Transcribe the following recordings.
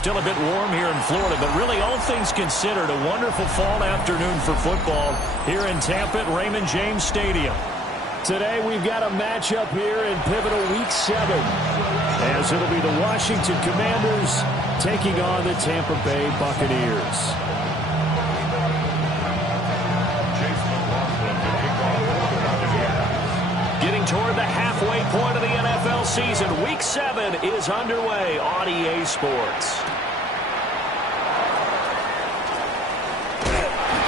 still a bit warm here in Florida, but really all things considered, a wonderful fall afternoon for football here in Tampa at Raymond James Stadium. Today we've got a matchup here in pivotal Week 7, as it'll be the Washington Commanders taking on the Tampa Bay Buccaneers. Getting toward the halfway point of the NFL season, Week 7 is underway on EA Sports.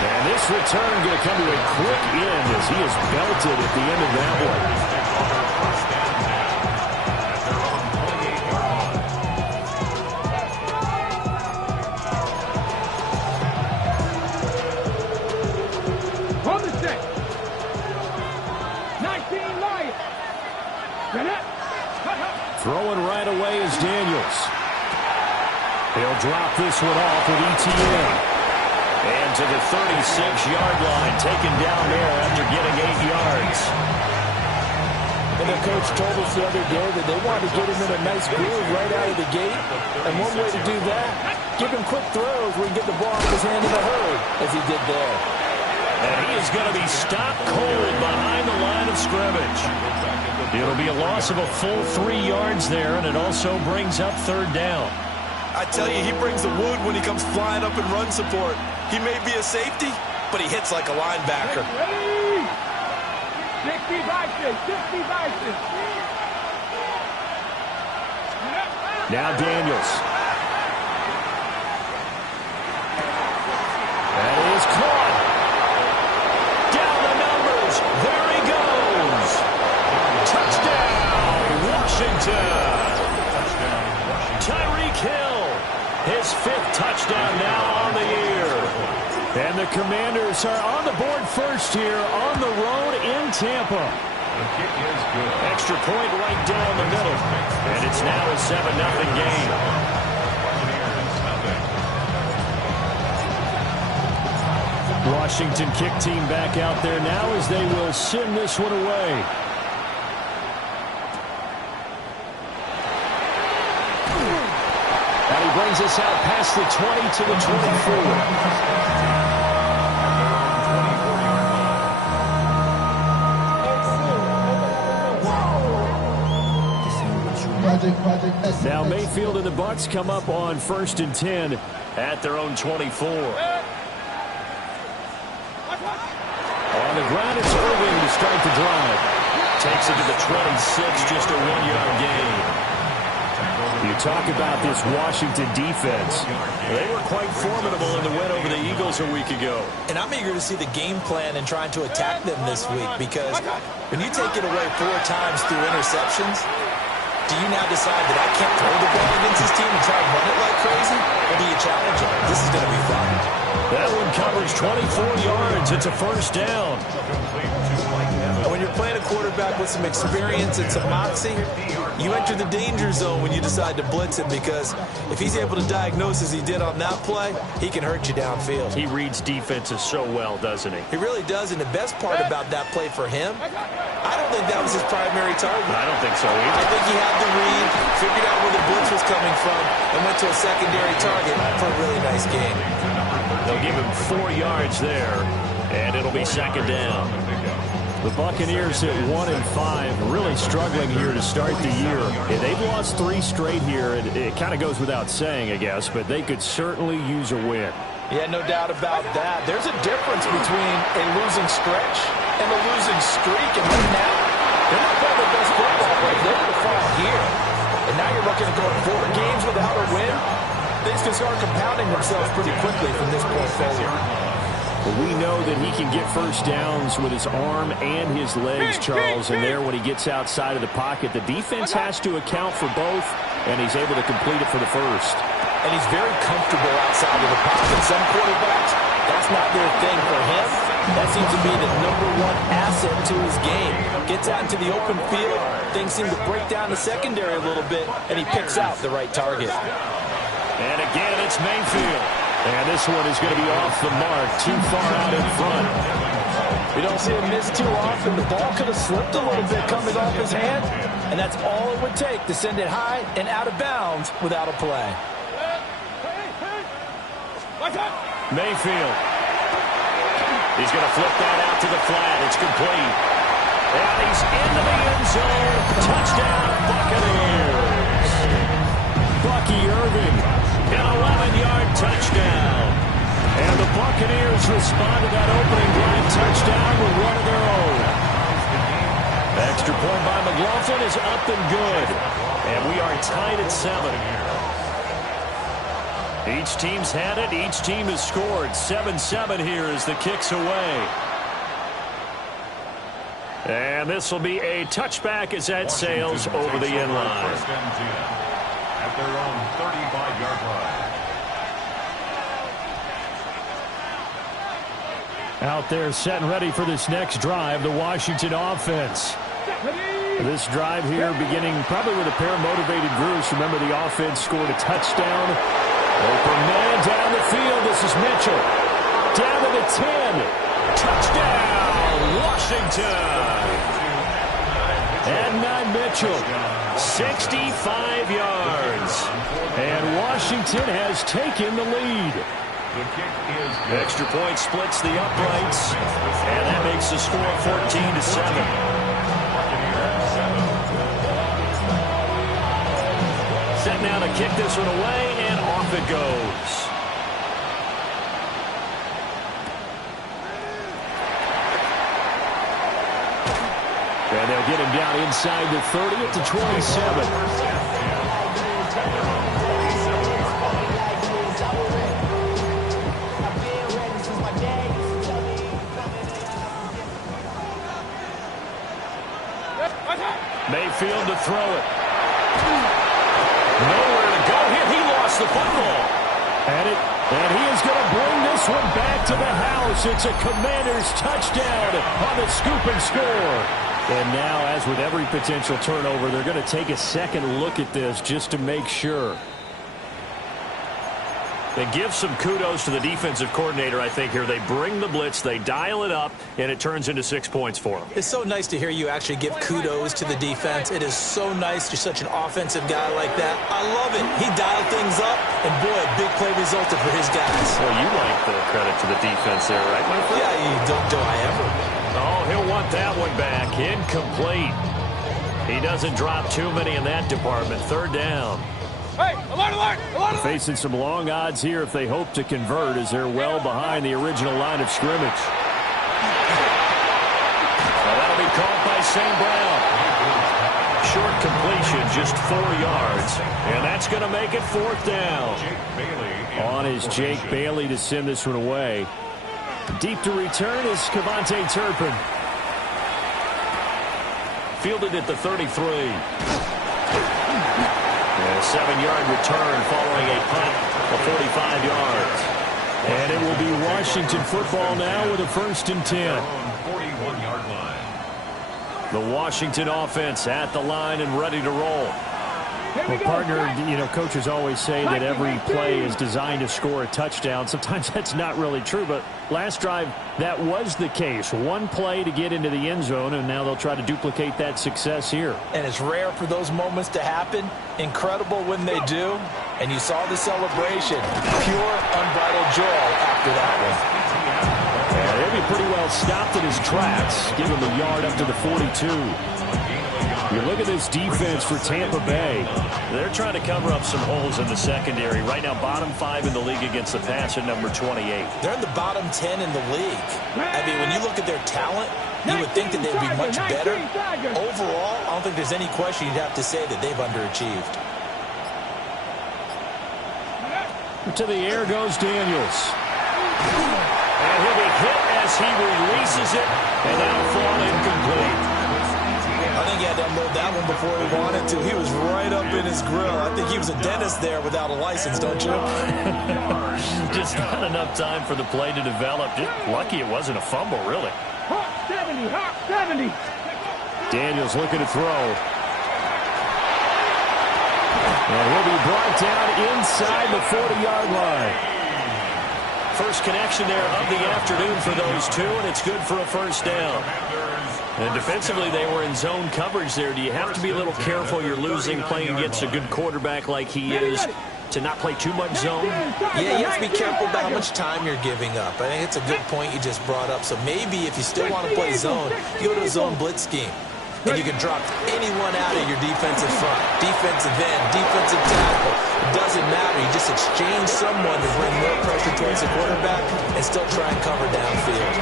And this return going to come to a quick end as he is belted at the end of that one. Throwing right away is Daniels. He'll drop this one off with ETN. And to the 36-yard line, taken down there after getting 8 yards. And the coach told us the other day that they wanted to get him in a nice groove right out of the gate. And one way to do that, give him quick throws where he can get the ball in his hand in a hurry, as he did there. And he is going to be stopped cold behind the line of scrimmage. It'll be a loss of a full 3 yards there, and it also brings up third down. I tell you, he brings the wood when he comes flying up in run support. He may be a safety, but he hits like a linebacker. 60 vices, 60 vices. Now Daniels. That is caught. Down the numbers. There he goes. Touchdown, Washington. Tyreek Hill, his 5th touchdown now on the year. And the Commanders are on the board first here on the road in Tampa. The kick is good. Extra point right down the middle. And it's now a 7-0 game. Washington kick team back out there now as they will send this one away. And he brings us out past the 20 to the 24. Now Mayfield and the Bucs come up on 1st and 10 at their own 24. On the ground, it's Irving to start the drive. Takes it to the 26, just a 1-yard gain. You talk about this Washington defense. They were quite formidable in the win over the Eagles a week ago. And I'm eager to see the game plan and trying to attack them this week, because when you take it away 4 times through interceptions, do you now decide that I can't throw the ball against this team and try to run it like crazy? Or do you challenge them? This is going to be fun. That one covers 24 yards. It's a first down. When you're playing a quarterback with some experience and some moxie, you enter the danger zone when you decide to blitz him, because if he's able to diagnose as he did on that play, he can hurt you downfield. He reads defenses so well, doesn't he? He really does, and the best part about that play for him, I don't think that was his primary target. I don't think so either. I think he had the read, figured out where the blitz was coming from, and went to a secondary target for a really nice game. They'll give him 4 yards there, and it'll be second down. The Buccaneers at 1-5, really struggling here to start the year. They've lost 3 straight here, and it kind of goes without saying, I guess, but they could certainly use a win. Yeah, no doubt about that. There's a difference between a losing stretch and a losing streak, and right now, they're not playing their best football, but they're going to fall here. And now you're looking at going 4 games without a win. Things can start compounding themselves pretty quickly from this point forward. Well, we know that he can get first downs with his arm and his legs, Charles, and there when he gets outside of the pocket, the defense has to account for both, and he's able to complete it for the first. And he's very comfortable outside of the pocket. Some quarterbacks, that's not their thing. For him, that seems to be the #1 asset to his game. Gets out into the open field, things seem to break down the secondary a little bit, and he picks out the right target. And again, it's Mayfield. And this one is going to be off the mark, too far out in front. We don't see him miss too often. The ball could have slipped a little bit coming off his hand, and that's all it would take to send it high and out of bounds without a play. Mayfield. He's going to flip that out to the flat. It's complete. And he's into the end zone. Touchdown, Buccaneers. Bucky Irving, an 11-yard touchdown. And the Buccaneers respond to that opening drive touchdown with one of their own. Extra point by McLaughlin is up and good. And we are tied at 7. Each team's had it. Each team has scored. 7-7 here as the kick's away. And this will be a touchback as that sails over the end line. First and 10 at their own 35-yard line. Out there set and ready for this next drive, the Washington offense. This drive here beginning probably with a pair of motivated groups. Remember, the offense scored a touchdown. Open man down the field. This is Mitchell. Down to the 10. Touchdown, Washington. And Mitchell, 65 yards. And Washington has taken the lead. The kick is good. Extra point splits the uprights. And that makes the score 14-7. Set now to kick this one away, and off it goes. And they'll get him down inside the 30 at the 27. Mayfield to throw it. Nowhere to go here. He lost the football. And he is going to bring this one back to the house. It's a Commanders touchdown on the scoop and score. And now, as with every potential turnover, they're going to take a second look at this just to make sure. And give some kudos to the defensive coordinator, I think, here. They bring the blitz, they dial it up, and it turns into 6 points for them. It's so nice to hear you actually give kudos to the defense. It is so nice. You're such an offensive guy like that. I love it. He dialed things up, and boy, a big play resulted for his guys. Well, you like the credit to the defense there, right, my friend? Yeah, you do I ever. Oh, he'll want that one back. Incomplete. He doesn't drop too many in that department. Third down. Hey, alert, alert, alert! Facing some long odds here if they hope to convert, as they're well behind the original line of scrimmage. Well, that'll be caught by St. Brown. Short completion, just 4 yards. And that's going to make it fourth down. On is Jake Bailey to send this one away. Deep to return is Kevontae Turpin. Fielded at the 33. A 7-yard return following a punt of 45 yards. And it will be Washington football now with a 1st and 10. 41-yard line. The Washington offense at the line and ready to roll. Well, partner, you know, coaches always say that every play is designed to score a touchdown. Sometimes that's not really true, but last drive, that was the case. One play to get into the end zone, and now they'll try to duplicate that success here. And it's rare for those moments to happen. Incredible when they do. And you saw the celebration. Pure, unbridled joy after that one. Yeah, he'll be pretty well stopped in his tracks. Give him a yard up to the 42. You look at this defense for Tampa Bay. They're trying to cover up some holes in the secondary. Right now, bottom 5 in the league against the pass at number 28. They're in the bottom 10 in the league. I mean, when you look at their talent, you would think that they'd be much better. Overall, I don't think there's any question you'd have to say that they've underachieved. To the air goes Daniels. And he'll be hit as he releases it, and that'll fall incomplete. I think he had to unload that one before he wanted to. He was right up in his grill. I think he was a dentist there without a license, don't you? Just not enough time for the play to develop. Just lucky it wasn't a fumble, really. Hawk 70, Hawk 70. Daniels looking to throw. And he'll be brought down inside the 40-yard line. First connection there of the afternoon for those two, and it's good for a first down. And defensively, they were in zone coverage there. Do you have to be a little careful? You're losing playing against a good quarterback like he is. to not play too much zone? Yeah, you have to be careful about how much time you're giving up. I think it's a good point you just brought up. So maybe if you still want to play zone, you go to a zone blitz scheme. And you can drop anyone out of your defensive front, defensive end, defensive tackle. It doesn't matter. You just exchange someone to bring more pressure towards the quarterback and still try and cover downfield.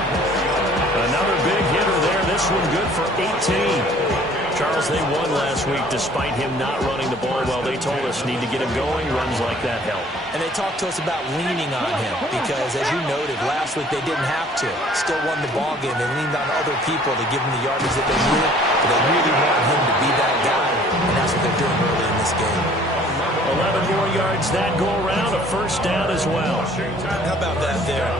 Another big hitter there. This one good for 18. Charles, they won last week despite him not running the ball well. They told us need to get him going. Runs like that help. And they talked to us about leaning on him because, as you noted, last week they didn't have to. Still won the ball game. They leaned on other people to give them the yardage that they needed. But they really want him to be that guy, and that's what they're doing early in this game. 11 more yards that go around. A first down as well. How about that there?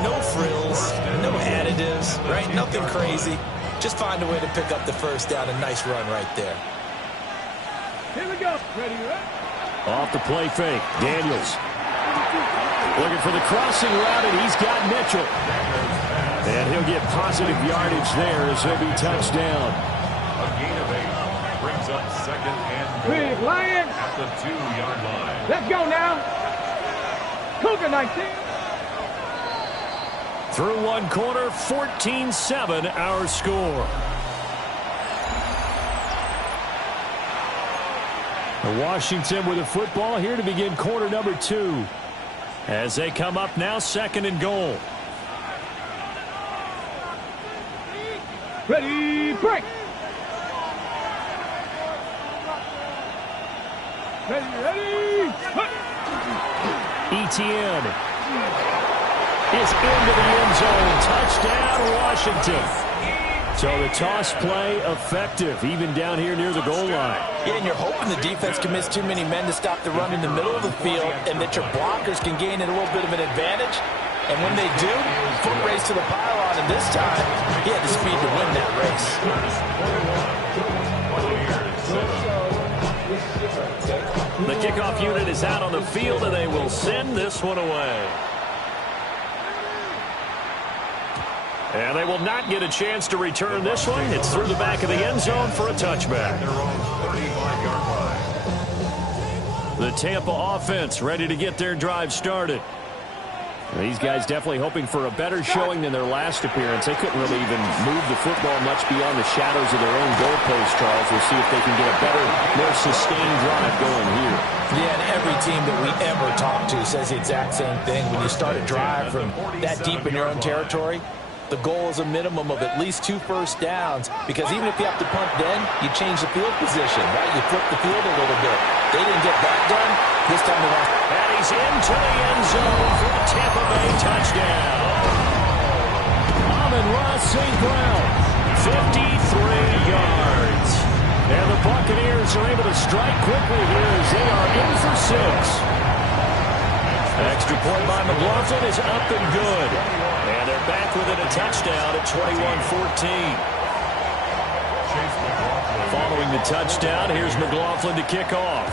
No frills, no additives, right? Nothing crazy. Just find a way to pick up the first down. A nice run right there. Here we go. Ready, right? Off the play fake. Daniels. Looking for the crossing route, and he's got Mitchell. And he'll get positive yardage there as he'll be touched down. A gain of 8 brings up second and goal Big Lions. at the 2-yard line. Let's go now. Cougar 19. Through one quarter, 14-7 our score. Washington with the football here to begin quarter number 2. As they come up now, second and goal. Ready, break. Ready. Etienne is into the end zone. Touchdown, Washington. So the toss play effective, even down here near the goal line. Yeah, and you're hoping the defense commits too many men to stop the run in the middle of the field and that your blockers can gain a little bit of an advantage. And when they do, foot race to the pylon, and this time, he had the speed to win that race. The kickoff unit is out on the field, and they will send this one away. And they will not get a chance to return this one. It's through the back of the end zone for a touchback. The Tampa offense ready to get their drive started. These guys definitely hoping for a better showing than their last appearance. They couldn't really even move the football much beyond the shadows of their own goalpost, Charles. We'll see if they can get a better, more sustained drive going here. Yeah, and every team that we ever talk to says the exact same thing. When you start a drive from that deep in your own territory, the goal is a minimum of at least 2 first downs, because even if you have to punt then, you change the field position, right? You flip the field a little bit. They didn't get that done. This time they want. And he's into the end zone for the Tampa Bay touchdown. Amon-Ra St. Brown, 53 yards. And the Buccaneers are able to strike quickly here as they are in for 6. Extra point by McLaughlin is up and good. And they're back within a touchdown at 21-14. Following the touchdown, here's McLaughlin to kick off.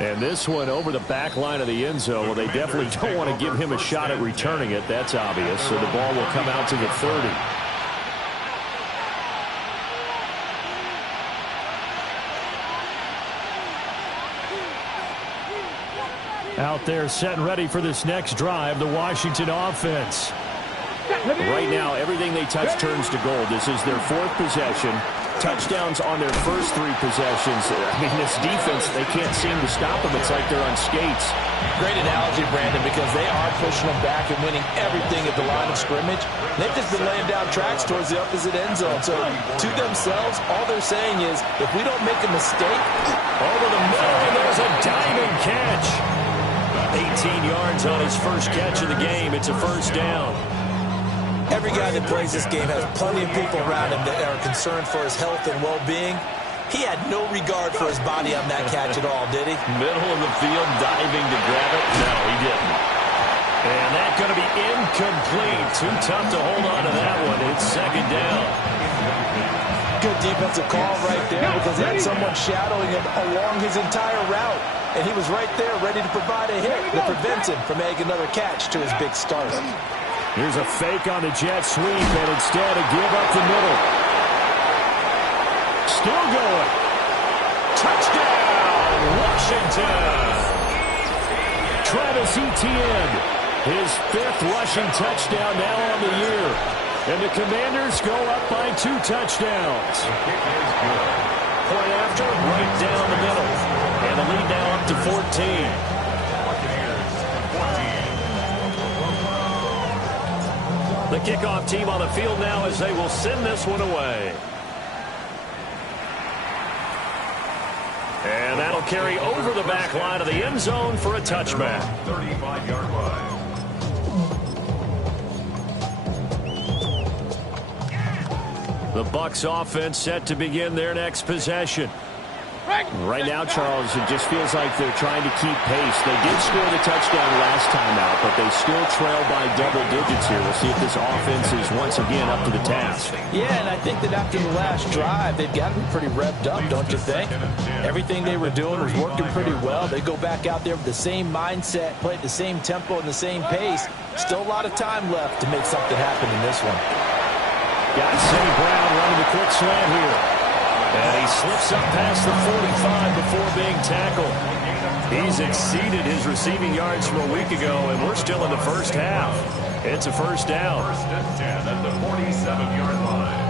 And this one over the back line of the end zone. Well, they definitely don't want to give him a shot at returning it. That's obvious. So the ball will come out to the 30. Out there set and ready for this next drive, the Washington offense. Right now, everything they touch turns to gold. This is their 4th possession. Touchdowns on their first 3 possessions. I mean, this defense, they can't seem to stop them. It's like they're on skates. Great analogy, Brandon, because they are pushing them back and winning everything at the line of scrimmage. They've just been laying down tracks towards the opposite end zone. So to themselves, all they're saying is, if we don't make a mistake, over the middle, and there's a diving catch. 18 yards on his first catch of the game. It's a first down. Every guy that plays this game has plenty of people around him that are concerned for his health and well-being. He had no regard for his body on that catch at all, did he? Middle of the field, diving to grab it. No, he didn't. And that's going to be incomplete. Too tough to hold on to that one. It's second down. Good defensive call right there, because he had someone shadowing him along his entire route. And he was right there ready to provide a hit that prevents him from making another catch to his big start. Here's a fake on the jet sweep, and instead a give up the middle. Still going. touchdown, Washington. Travis Etienne, his 5th rushing touchdown now on the year. And the Commanders go up by 2 touchdowns. Point after, right down the middle. And the lead now up to 14. The kickoff team on the field now as they will send this one away. And that'll carry over the back line of the end zone for a touchback. 35-yard line. The Bucs offense set to begin their next possession. Right now, Charles, it just feels like they're trying to keep pace. They did score the touchdown last time out, but they still trail by double digits here. We'll see if this offense is once again up to the task. Yeah, and I think that after the last drive, they've got to be pretty revved up, don't you think? Everything they were doing was working pretty well. They go back out there with the same mindset, play at the same tempo and the same pace. Still a lot of time left to make something happen in this one. Got St. Brown running the quick slant here. And he slips up past the 45 before being tackled. He's exceeded his receiving yards from a week ago, and we're still in the first half. It's a first down. First and 10 at the 47-yard line.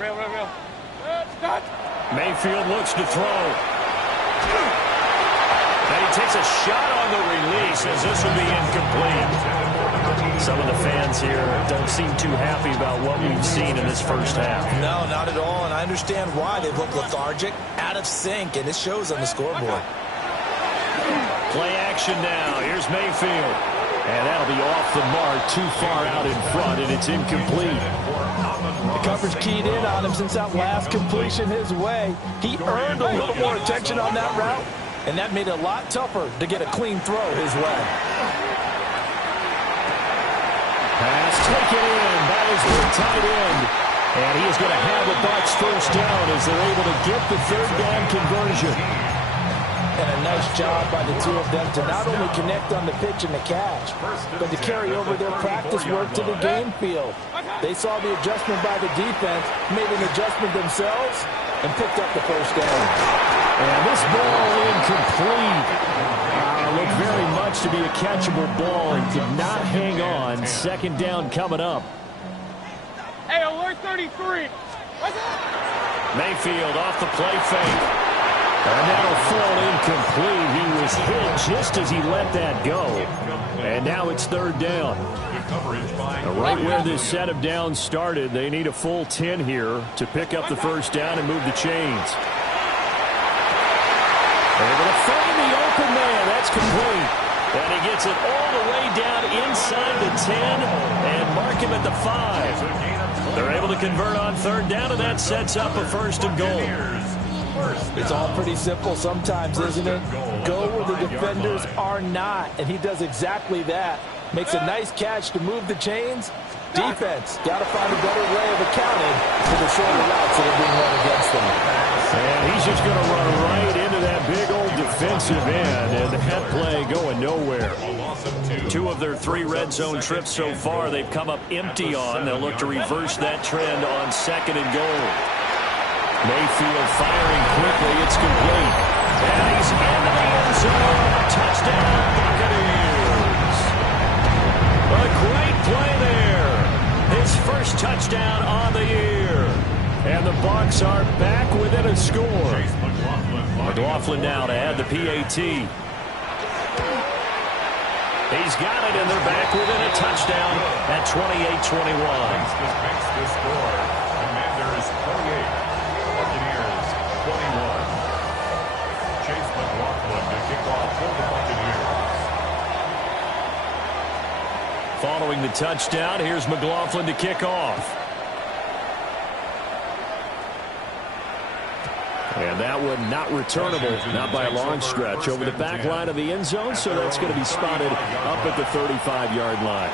Real. Mayfield looks to throw. And he takes a shot on the release as this will be incomplete. Some of the fans here don't seem too happy about what we've seen in this first half. No, not at all, and I understand why. They look lethargic, out of sync, and it shows on the scoreboard. Play action now. Here's Mayfield. And that'll be off the mark, too far out in front, and it's incomplete. The coverage keyed in on him since that last completion his way. He earned a little more attention on that route, and that made it a lot tougher to get a clean throw his way. Pass taken in by his little tight end. And he is going to have the Bucs first down as they're able to get the third down conversion. And a nice job by the two of them to not only connect on the pitch and the catch, but to carry over their practice work to the game field. They saw the adjustment by the defense, made an adjustment themselves, and picked up the first down. And this ball incomplete. Looked very much to be a catchable ball and did not hang on. Second down coming up. Hey, alert 33. Mayfield off the play fake. And that'll fall incomplete. He was hit just as he let that go. And now it's third down. Right where this set of downs started, they need a full 10 here to pick up the first down and move the chains. They're able to find the open man. That's complete. And he gets it all the way down inside the 10 and mark him at the 5. They're able to convert on third down, and that sets up a first and goal. It's all pretty simple sometimes, isn't it? Go where the defenders are not, and he does exactly that. Makes a nice catch to move the chains. Defense, got to find a better way of accounting for the shorter routes that are being run against them. And he's just going to run right into that big old defensive end, and that play going nowhere. 2 of their 3 red zone trips so far they've come up empty on. They'll look to reverse that trend on second and goal. Mayfield firing quickly. It's complete. And he's into the end zone. Touchdown, Buccaneers. A great play there. His first touchdown on the year. And the Bucs are back within a score. McLaughlin now to add the PAT. He's got it, and they're back within a touchdown at 28-21. Makes the score. Commanders 28. Buccaneers 21. Chase McLaughlin to kick off for the Buccaneers. Following the touchdown, here's McLaughlin to kick off. And that one not returnable, not by a long stretch, over the back line of the end zone, so that's going to be spotted up at the 35-yard line.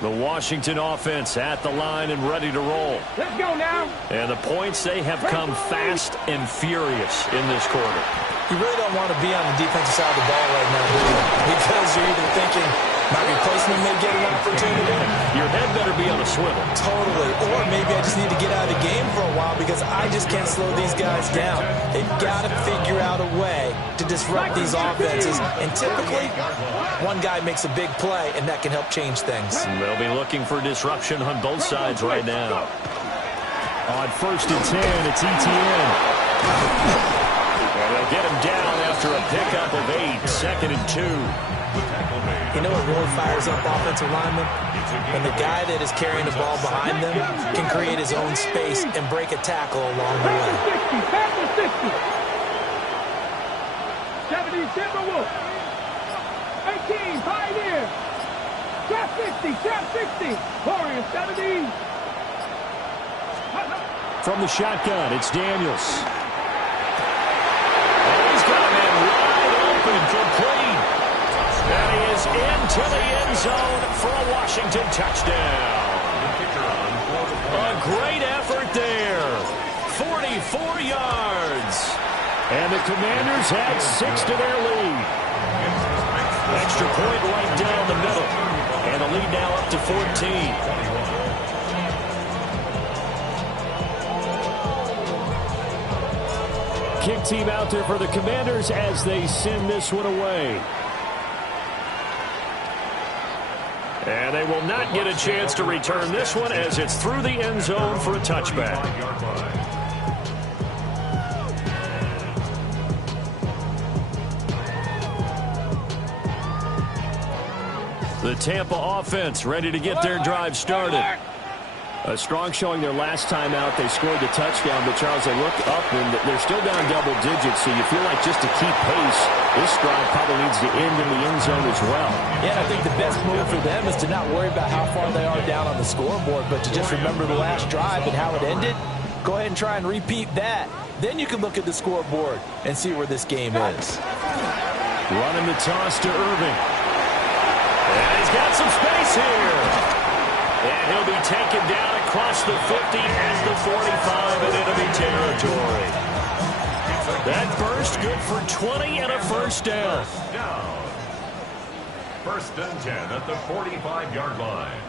The Washington offense at the line and ready to roll. Let's go now. And the points, they have come fast and furious in this quarter. You really don't want to be on the defensive side of the ball right now, do you? Because you're either thinking my replacement may get an opportunity. Your head better be on a swivel. Totally. Or maybe I just need to get out of the game for a while because I just can't slow these guys down. They've got to figure out a way to disrupt these offenses. And typically, one guy makes a big play, and that can help change things. And they'll be looking for disruption on both sides right now. On 1st and 10, it's Etienne. And they'll get him down after a pickup of 8, 2nd and 2. You know what really fires up offensive linemen? When the guy that is carrying the ball behind them can create his own space and break a tackle along the way. 60, 70, Timberwolves. 18, Pioneer. Trap 60. Warriors, 70. From the shotgun, it's Daniels. And he's got a man wide open, complete. And he is into the end zone for a Washington touchdown. A great effort there. 44 yards. And the Commanders had 6 to their lead. Extra point right down the middle. And the lead now up to 14. Kick team out there for the Commanders as they send this one away. And they will not get a chance to return this one as it's through the end zone for a touchback. The Tampa offense ready to get their drive started. A strong showing their last time out. They scored the touchdown, but Charles, they look up and they're still down double digits, so you feel like just to keep pace, this drive probably needs to end in the end zone as well. Yeah, I think the best move for them is to not worry about how far they are down on the scoreboard, but to just remember the last drive and how it ended. Go ahead and try and repeat that. Then you can look at the scoreboard and see where this game is. Running the toss to Irving. And he's got some space here. And he'll be taken down across the 50 at the 45 in enemy territory. That burst good for 20 and a first down. 1st and 10 at the 45-yard line.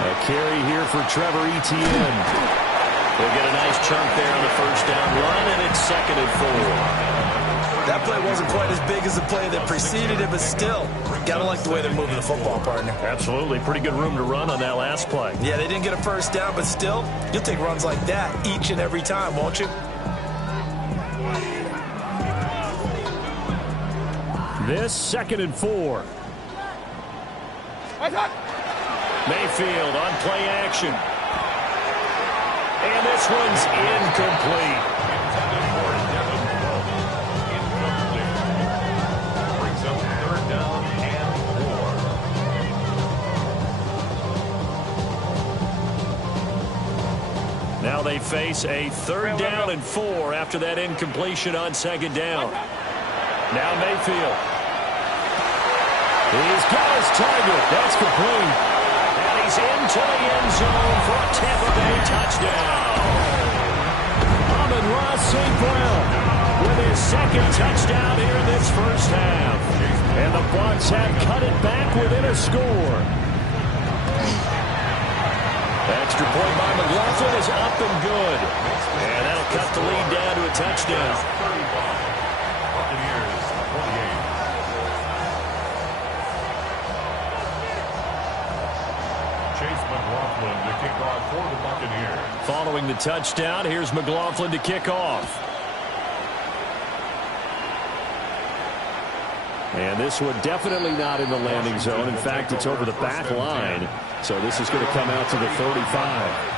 A carry here for Trevor Etienne. They'll get a nice chunk there on the first down run, and it's 2nd and 4. That play wasn't quite as big as the play that preceded it, but still, gotta like the way they're moving the football, partner. Absolutely. Pretty good room to run on that last play. Yeah, they didn't get a first down, but still, you'll take runs like that each and every time, won't you? This 2nd and 4. Mayfield on play action. And this one's incomplete. Brings up 3rd down and 4. Now they face a 3rd down and 4 after that incompletion on 2nd down. Now Mayfield. He's got his target. That's complete. And he's into the end zone for a Tampa Bay touchdown. Amon-Ra St. Brown with his 2nd touchdown here in this first half. And the Bucs have cut it back within a score. Extra point by McLaughlin is up and good. And that'll cut the lead down to a touchdown. 35. Buccaneers 28. McLaughlin to kick off for the Buccaneers. Following the touchdown, here's McLaughlin to kick off. And this one definitely not in the landing zone. In fact, it's over the back line. So this is going to come out to the 35.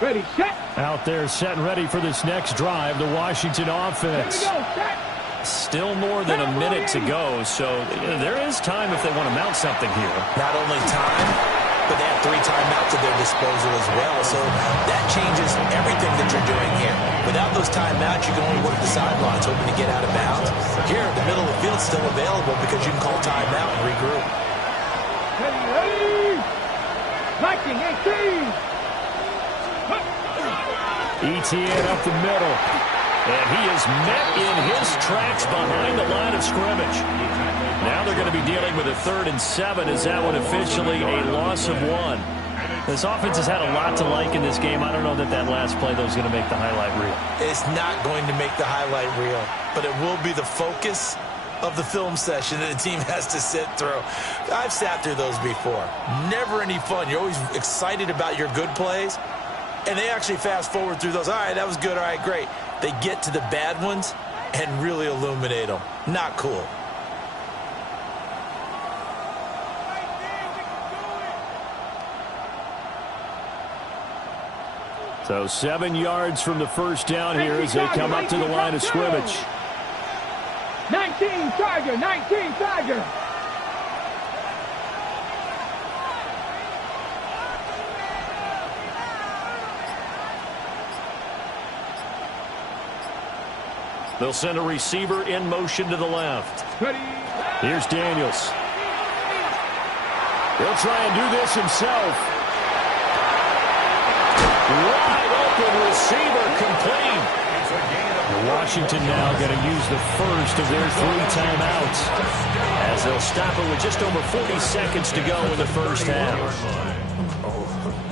Ready, set. Out there set and ready for this next drive, the Washington offense. Here we go, set. Still more than a minute to go, so there is time if they want to mount something here. Not only time, but they have 3 timeouts at their disposal as well. So that changes everything that you're doing here. Without those timeouts, you can only work the sidelines, hoping to get out of bounds. Here, the middle of the field is still available because you can call timeout and regroup. Ready, 19, 18. ETN up the middle. And he is met in his tracks behind the line of scrimmage. Now they're going to be dealing with a 3rd and 7. Is that one officially a loss of 1? This offense has had a lot to like in this game. I don't know that last play, though, is going to make the highlight reel. It's not going to make the highlight reel, but it will be the focus of the film session that the team has to sit through. I've sat through those before. Never any fun. You're always excited about your good plays, and they actually fast forward through those. All right, that was good. All right, great. They get to the bad ones and really illuminate them. Not cool. So 7 yards from the first down here as they come up to the line of scrimmage. 19 Tiger, 19 Tiger. They'll send a receiver in motion to the left. Ready. Here's Daniels. He'll try and do this himself. Wide open receiver complete. Washington now going to use the first of their 3 timeouts as they'll stop it with just over 40 seconds to go in the first half.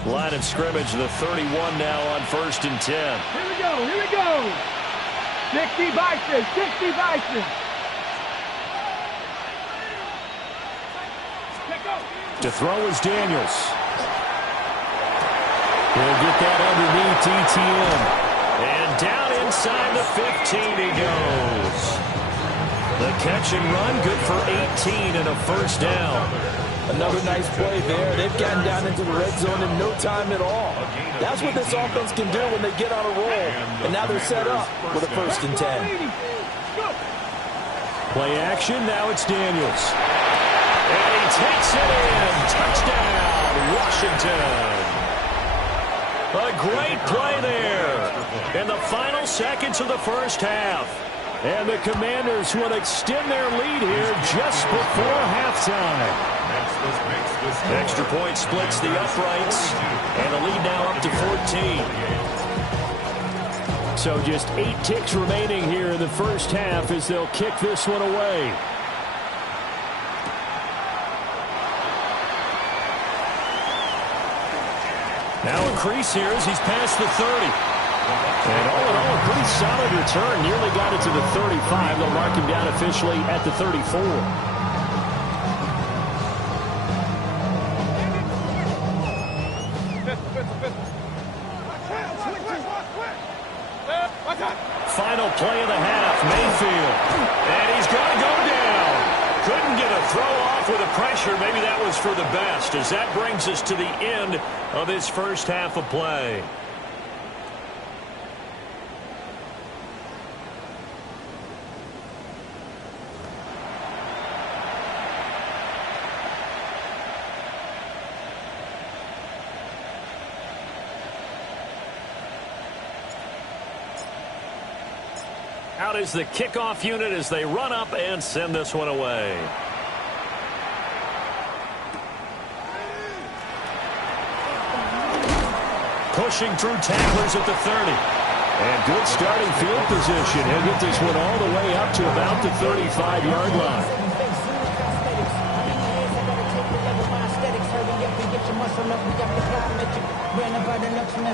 Line of scrimmage, the 31 now on 1st and 10. Here we go, here we go. 60 Vices, 60 Vices. To throw is Daniels. He'll get that underneath ETN. And down inside the 15 he goes. The catch and run, good for 18 and a first down. Another nice play there. They've gotten down into the red zone in no time at all. That's what this offense can do when they get on a roll. And now they're set up with a 1st and 10. Play action, now it's Daniels. And he takes it in. Touchdown, Washington. A great play there in the final seconds of the first half. And the Commanders will extend their lead here just before halftime. Extra point splits the uprights, and the lead now up to 14. So just 8 ticks remaining here in the first half as they'll kick this one away. Now a crease here as he's past the 30. And all in all, a pretty solid return. Nearly got it to the 35. They'll mark him down officially at the 34. Final play of the half, Mayfield. And he's going to go down. Couldn't get a throw off with the pressure. Maybe that was for the best, as that brings us to the end of this first half of play. Out is the kickoff unit as they run up and send this one away. Pushing through tacklers at the 30. And good starting field position. He'll get this one all the way up to about the 35-yard line.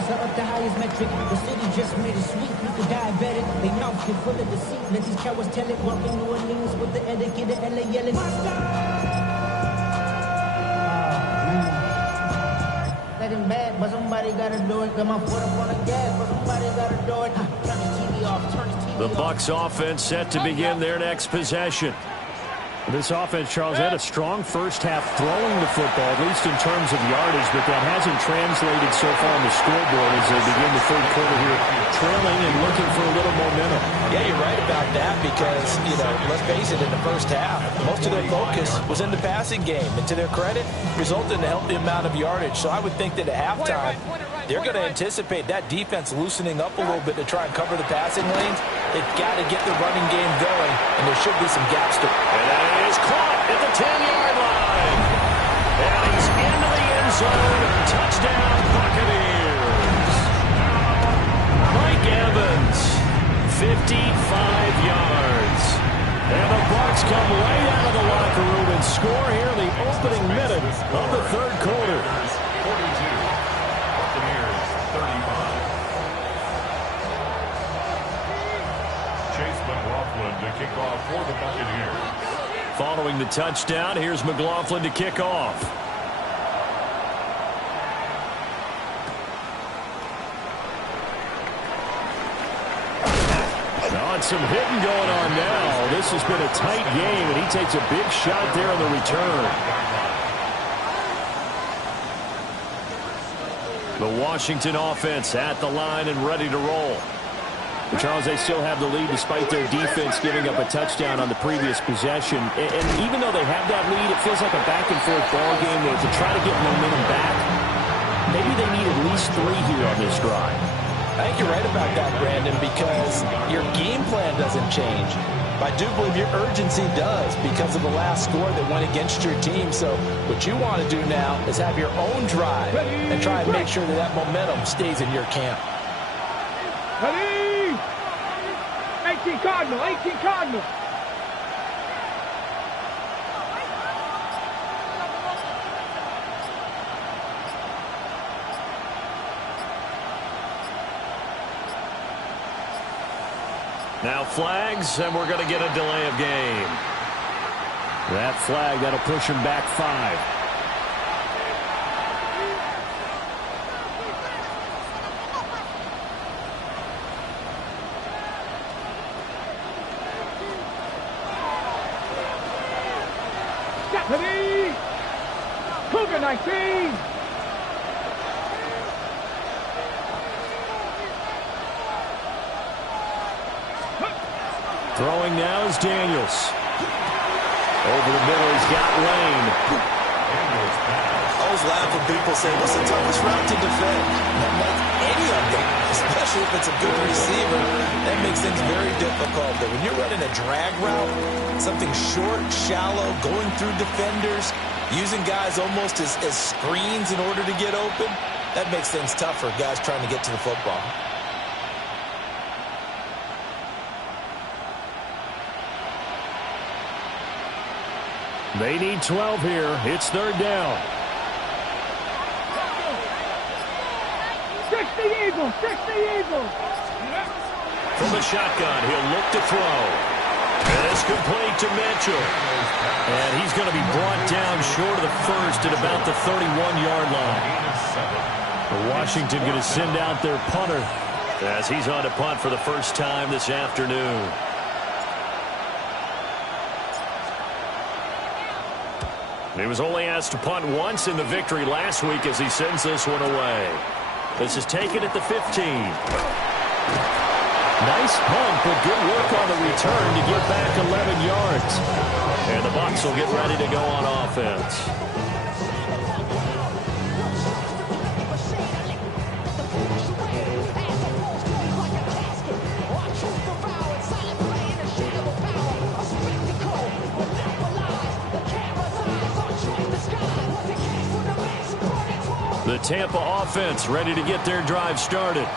Up the highest metric. The city just made it sweet. People diabetic. They mouth get full of deceit. Let these cowards tell it. Walking New Orleans with the etiquette of LA yelling. Let him bad, but somebody gotta do it. Come on, put up on the gas, but somebody gotta do it. Turn his TV off. Turn his TV off. The Bucs offense set to begin their next possession. This offense, Charles, had a strong first half throwing the football, at least in terms of yardage, but that hasn't translated so far on the scoreboard as they begin the third quarter here, trailing and looking for a little momentum. Yeah, you're right about that because, let's face it, in the first half, most of their focus was in the passing game. And to their credit, resulted in a healthy amount of yardage. So I would think that at halftime, they're going to anticipate that defense loosening up a little bit to try and cover the passing lanes. They've got to get the running game going, and there should be some gaps to. And that is caught at the 10-yard line. And he's into the end zone. Touchdown, Buccaneers. Mike Evans, 55 yards. And the Bucs come right out of the locker room and score here in the opening minute of the third quarter. 42. Buccaneers 35. Chase McLaughlin to kick off for the Buccaneers. Following the touchdown, here's McLaughlin to kick off. Some hitting going on now. This has been a tight game, and he takes a big shot there on the return. The Washington offense at the line and ready to roll. But Charles, they still have the lead despite their defense giving up a touchdown on the previous possession. And even though they have that lead, it feels like a back-and-forth ball game where to try to get momentum back, maybe they need at least 3 here on this drive. I think you're right about that, Brandon, because your game plan doesn't change. I do believe your urgency does because of the last score that went against your team. So what you want to do now is have your own drive and try and make sure that that momentum stays in your camp. Ready? 18 Cardinal, 18 Cardinal. Now flags, and we're going to get a delay of game. That flag, that'll push him back 5. Ready? Cougar 19. Throwing now is Daniels. Over the middle, he's got Lane. I always laugh when people say, what's the toughest route to defend? Not any of them, especially if it's a good receiver. That makes things very difficult. But when you're running a drag route, something short, shallow, going through defenders, using guys almost as screens in order to get open, that makes things tough for guys trying to get to the football. They need 12 here. It's third down. 60 Eagles, 60 Eagles. From the shotgun, he'll look to throw. And it's complete to Mitchell. And he's going to be brought down short of the first at about the 31-yard line. Washington going to send out their punter as he's on to punt for the first time this afternoon. He was only asked to punt once in the victory last week as he sends this one away. This is taken at the 15. Nice punt, but good work on the return to get back 11 yards. And the Bucs will get ready to go on offense. The Tampa offense ready to get their drive started.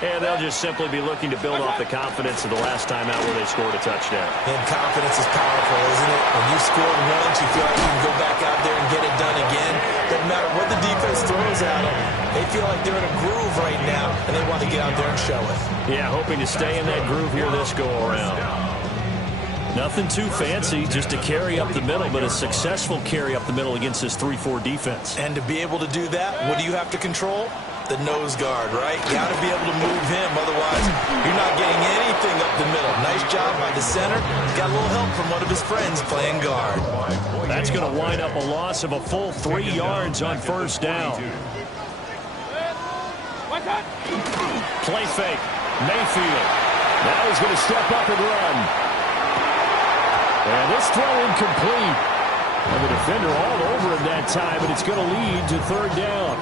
And they'll just simply be looking to build off the confidence of the last time out where they scored a touchdown. And confidence is powerful, isn't it? When you scored once, you feel like you can go back out there and get it done again. Doesn't matter what the defense throws at them. They feel like they're in a groove right now, and they want to get out there and show it. Yeah, hoping to stay in that groove here this go-around. Nothing too fancy, just a carry up the middle, but a successful carry up the middle against this 3-4 defense. And to be able to do that, what do you have to control? The nose guard, right? You got to be able to move him, otherwise you're not getting anything up the middle. Nice job by the center. He's got a little help from one of his friends playing guard. That's going to wind up a loss of a full 3 yards on first down. Play fake. Mayfield. Now he's going to step up and run. And this throw incomplete. And the defender all over him that time, but it's going to lead to third down.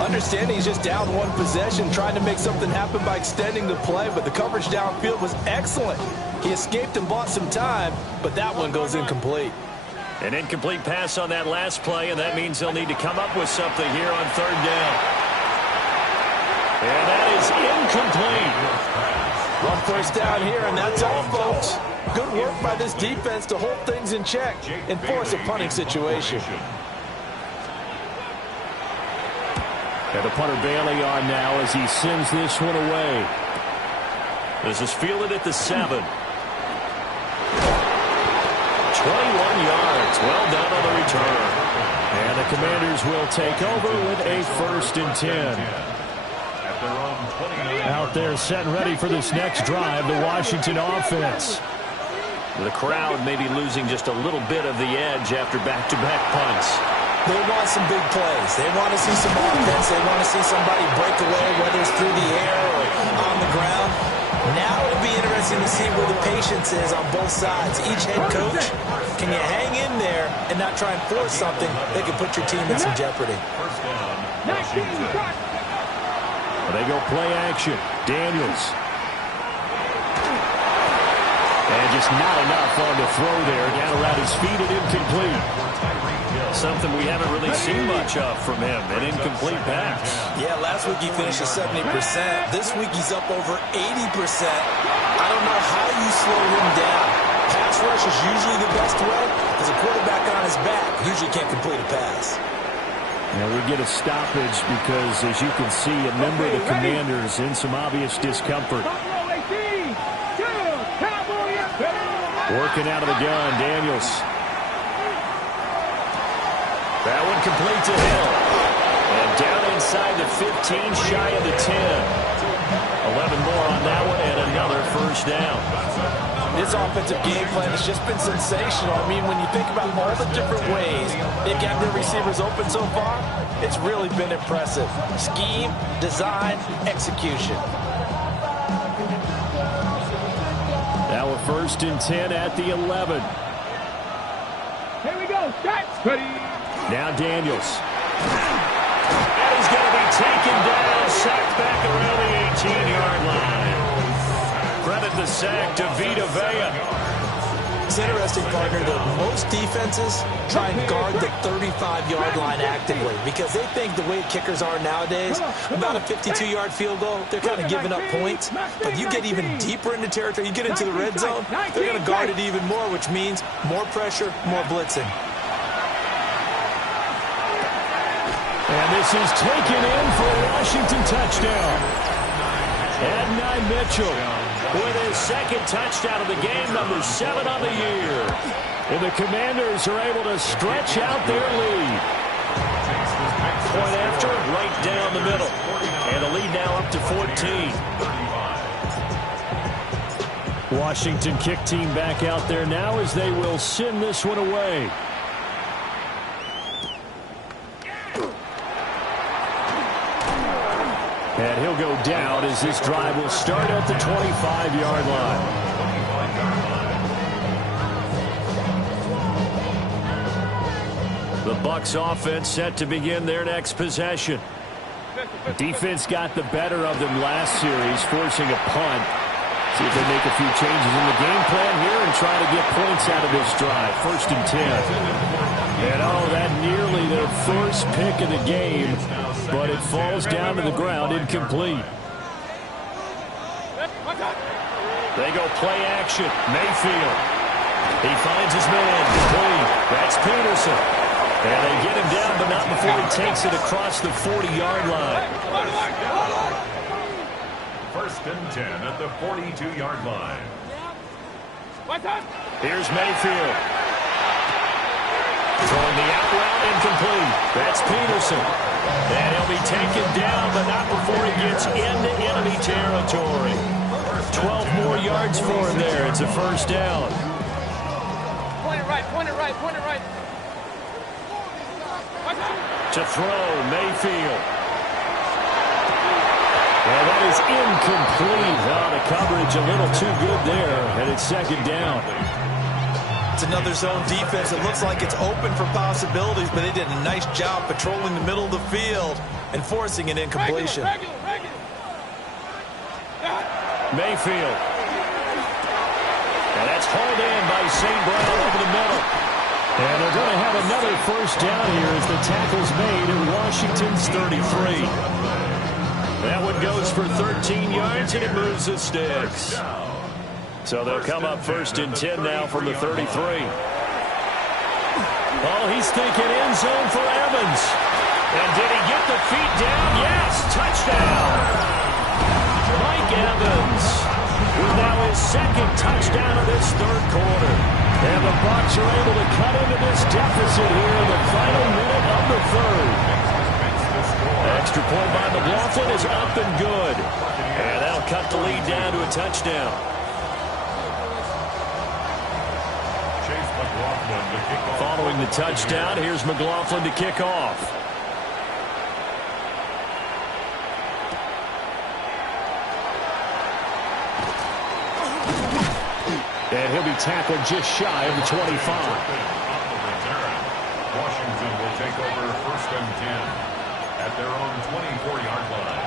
Understanding he's just down one possession, trying to make something happen by extending the play, but the coverage downfield was excellent. He escaped and bought some time, but that one goes incomplete. An incomplete pass on that last play, and that means they'll need to come up with something here on third down. And that is incomplete. One first down here, and that's all, folks. Good work by this defense to hold things in check and force a punting situation. And the punter Bailey on now as he sends this one away. This is fielded at the 7. 21 yards. Well done on the return. And the Commanders will take over with a 1st and 10. Out there set and ready for this next drive, the Washington offense. The crowd maybe losing just a little bit of the edge after back-to-back punts. They want some big plays. They want to see some offense. They want to see somebody break away, whether it's through the air or on the ground. Now it'll be interesting to see where the patience is on both sides. Each head coach, can you hang in there and not try and force something that could put your team in some jeopardy? They go play action. Daniels. And just not enough on the throw there. Down around his feet and incomplete. Something we haven't really seen much of from him. An incomplete pass. Yeah, last week he finished at 70%. This week he's up over 80%. I don't know how you slow him down. Pass rush is usually the best way. As a quarterback on his back, usually can't complete a pass. Now we get a stoppage because, as you can see, a member of the Commanders in some obvious discomfort. Working out of the gun, Daniels. That one complete to Hill. And down inside the 15, shy of the 10. 11 more on that one and another first down. This offensive game plan has just been sensational. I mean, when you think about all the different ways they've got their receivers open so far, it's really been impressive. Scheme, design, execution. Now a 1st and 10 at the 11. Here we go. Set. Ready. Now Daniels. And he's going to be taken down, sacked back around the 18-yard line. Credit the sack to Vita Vea. It's interesting, partner, that most defenses try and guard the 35-yard line actively because they think the way kickers are nowadays, about a 52-yard field goal, they're kind of giving up points. But you get even deeper into territory, you get into the red zone, they're going to guard it even more, which means more pressure, more blitzing. And this is taken in for a Washington touchdown. Adonai Mitchell with his 2nd touchdown of the game, number 7 on the year. And the Commanders are able to stretch out their lead. Point after, right down the middle. And the lead now up to 14. Washington kick team back out there now as they will send this one away. And he'll go down as this drive will start at the 25-yard line. The Bucs offense set to begin their next possession. The defense got the better of them last series, forcing a punt. See if they make a few changes in the game plan here and try to get points out of this drive. 1st and 10. And oh, that nearly their first pick of the game, but it falls down to the ground incomplete. They go play action. Mayfield. He finds his man. Complete. That's Peterson. And they get him down, but not before he takes it across the 40-yard line. 1st and 10 at the 42-yard line. Here's Mayfield. Throwing the out route incomplete. That's Peterson. And he'll be taken down, but not before he gets into enemy territory. 12 more yards yards for him there. It's a first down. Point it right, point it right, point it right. To throw, Mayfield. And that is incomplete. The coverage a little too good there, and it's second down. It's another zone defense. It looks like it's open for possibilities, but they did a nice job patrolling the middle of the field and forcing an incompletion. Mayfield. And that's hauled in by St. Brown over the middle. And they're going to have another first down here as the tackle's made at Washington's 33. That one goes for 13 yards, and it moves the sticks. So they'll come up first and 10 now from the 33. Oh, he's thinking end zone for Evans. And did he get the feet down? Yes, touchdown. Mike Evans with now his second touchdown of this third quarter. And the Bucs are able to cut into this deficit here in the final minute of the third. Extra point by McLaughlin is up and good. And that'll cut the lead down to a touchdown. Following the touchdown, here's McLaughlin to kick off. And he'll be tackled just shy of the 25. Washington will take over first and 10 at their own 24-yard line.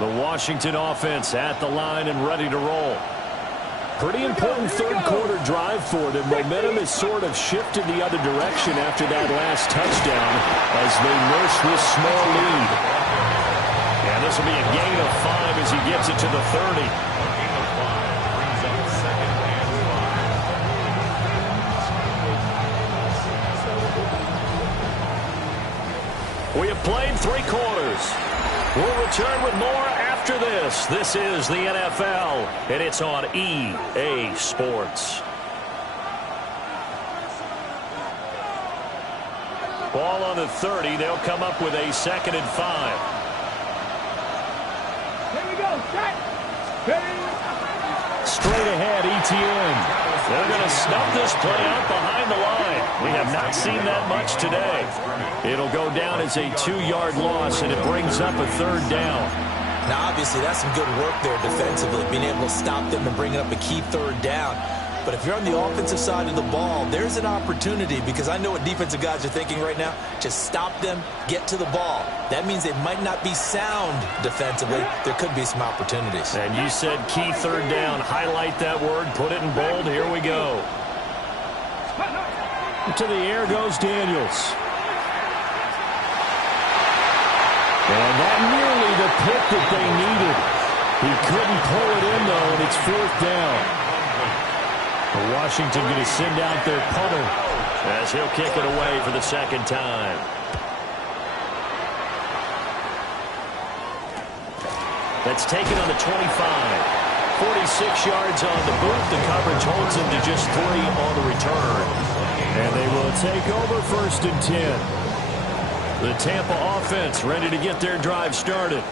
The Washington offense at the line and ready to roll. Pretty important third quarter drive for them. Momentum has sort of shifted the other direction after that last touchdown as they nurse this small lead. And this will be a gain of 5 as he gets it to the 30. We have played 3 quarters. We'll return with more after this. This is the NFL, and it's on EA Sports. Ball on the 30. They'll come up with a 2nd and 5. Here we go, set. Straight ahead, ETN. They're going to snuff this play out behind the line. We have not seen that much today. It'll go down as a 2-yard loss, and it brings up a 3rd down. Now, obviously, that's some good work there defensively, being able to stop them and bring up a key 3rd down. But if you're on the offensive side of the ball, there's an opportunity, because I know what defensive guys are thinking right now. Just stop them, get to the ball. That means they might not be sound defensively. There could be some opportunities. And you said key 3rd down. Highlight that word. Put it in bold. Here we go. To the air goes Daniels. And that nearly the pick that they needed. He couldn't pull it in, though, and it's 4th down. Washington going to send out their punter as he'll kick it away for the 2nd time. That's taken on the 25. 46 yards on the boot. The coverage holds him to just 3 on the return. And they will take over 1st and 10. The Tampa offense ready to get their drive started.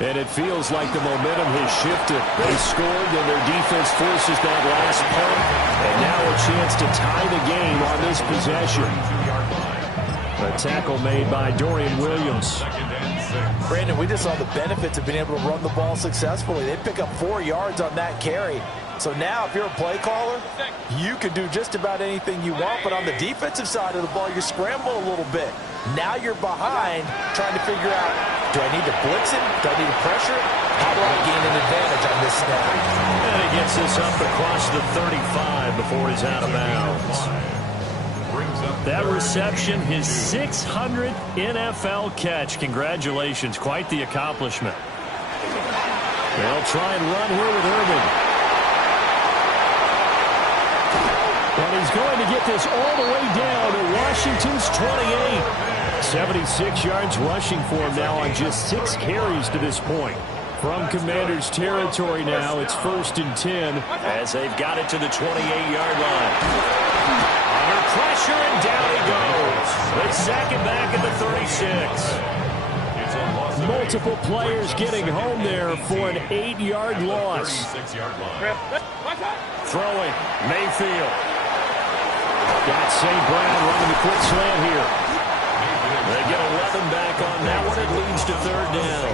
And it feels like the momentum has shifted. They scored, and their defense forces that last punt. And now a chance to tie the game on this possession. A tackle made by Dorian Williams. Brandon, we just saw the benefits of being able to run the ball successfully. They pick up 4 yards on that carry. So now if you're a play caller, you can do just about anything you want. But on the defensive side of the ball, you scramble a little bit. Now you're behind trying to figure out, do I need to blitz him? Do I need to pressure him? How do I gain an advantage on this snap? And he gets this up across the 35 before he's out of bounds. That reception, his 600th NFL catch. Congratulations. Quite the accomplishment. They'll try and run here with Irvin. And he's going to get this all the way down to Washington's 28. 76 yards rushing for him now on just 6 carries to this point. From Commanders territory now, it's 1st and 10 as they've got it to the 28-yard line. Under pressure, and down he goes. They sack him back at the 36. Multiple players getting home there for an 8-yard loss. Throwing, Mayfield. Got St. Brown running the quick slant here. They get 11 back on that one. It leads to third down.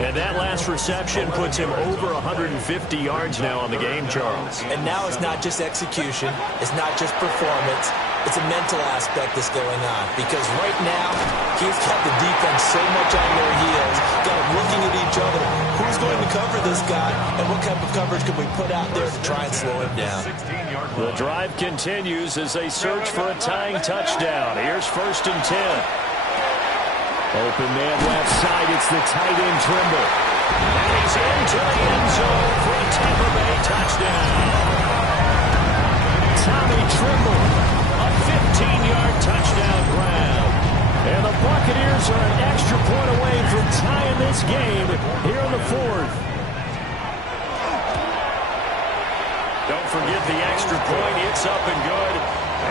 And that last reception puts him over 150 yards now on the game, Charles. And now it's not just execution. It's not just performance. It's a mental aspect that's going on. Because right now, he's got the defense so much on their heels. Got them looking at each other. Who's going to cover this guy? And what type of coverage can we put out there to try and slow him down? The drive continues as they search for a tying touchdown. Here's 1st and 10. Open man left side. It's the tight end Trimble. And he's into the end zone for a Tampa Bay touchdown. Tommy Trimble, a 15-yard touchdown grab. And the Buccaneers are an extra point away from tying this game here in the 4th. Don't forget the extra point. It's up and good.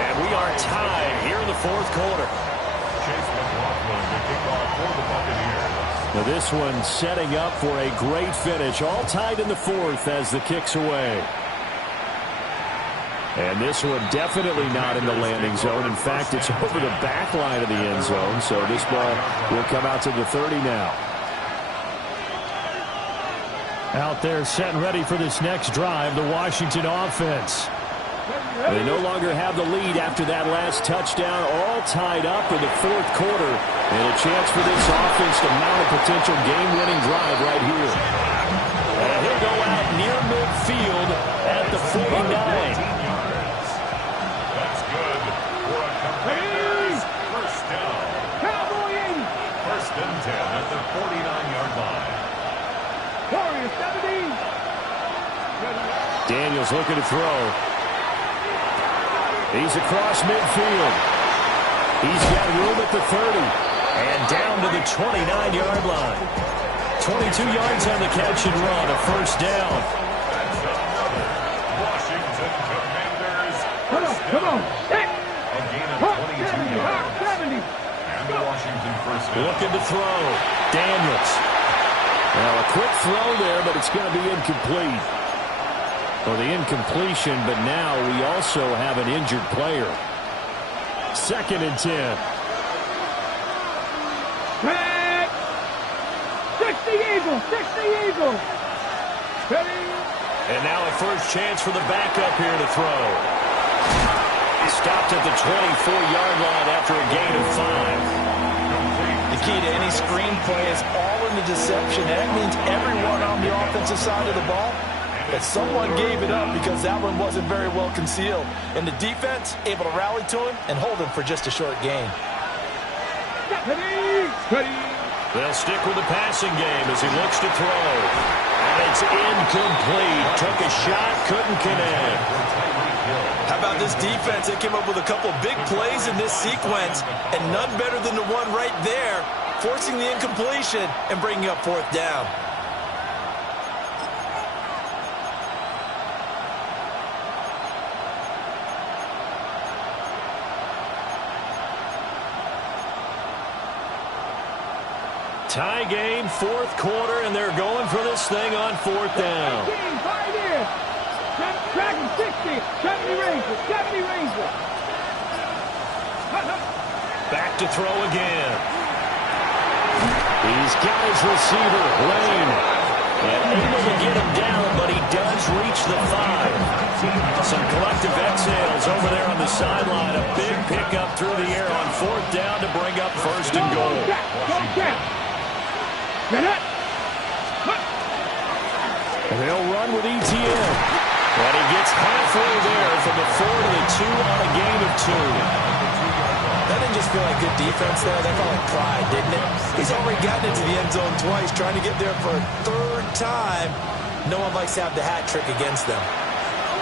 And we are tied here in the 4th quarter. Now this one setting up for a great finish. All tied in the 4th as the kick's away. And this one definitely not in the landing zone. In fact, it's over the back line of the end zone. So this ball will come out to the 30 now. Out there set and ready for this next drive, the Washington offense. They no longer have the lead after that last touchdown. All tied up in the 4th quarter. And a chance for this offense to mount a potential game-winning drive right here. And he'll go out near midfield at the 49. That's good for a Commanders first down. Cowboy 80. 1st and 10 at the 49-yard line. Warriors 70. Daniels looking to throw. He's across midfield. He's got room at the 30. And down to the 29-yard line. 22 yards on the catch and run. A first down. Washington Commanders. Come on. A gain of 22 yards. 70. And the Washington first down. Looking to throw. Daniels. Now a quick throw there, but it's going to be incomplete. Well, the incompletion, but now we also have an injured player. 2nd and 10. Red. 60 Eagles. 60 Eagles. Ready. And now a first chance for the backup here to throw. Stopped at the 24-yard line after a gain of 5. The key to any screenplay is all in the deception. That means everyone on the offensive side of the ball. But someone gave it up because that one wasn't very well concealed. And the defense able to rally to him and hold him for just a short gain. They'll stick with the passing game as he looks to throw. And it's incomplete. Took a shot, couldn't connect. How about this defense? They came up with a couple big plays in this sequence, and none better than the one right there, forcing the incompletion and bringing up 4th down. Tie game, 4th quarter, and they're going for this thing on 4th down. Track 60. 70 Rangers. 70 Rangers. Back to throw again. He's got his receiver, Lane. And able to get him down, but he does reach the 5. Some collective exhales over there on the sideline. A big pickup through the air on 4th down to bring up 1st and goal. They'll run with ETN. And he gets halfway there from the 4 to the 2 on a gain of 2. That didn't just feel like good defense there. That felt like pride, didn't it? He's already gotten into the end zone twice, trying to get there for a 3rd time. No one likes to have the hat trick against them.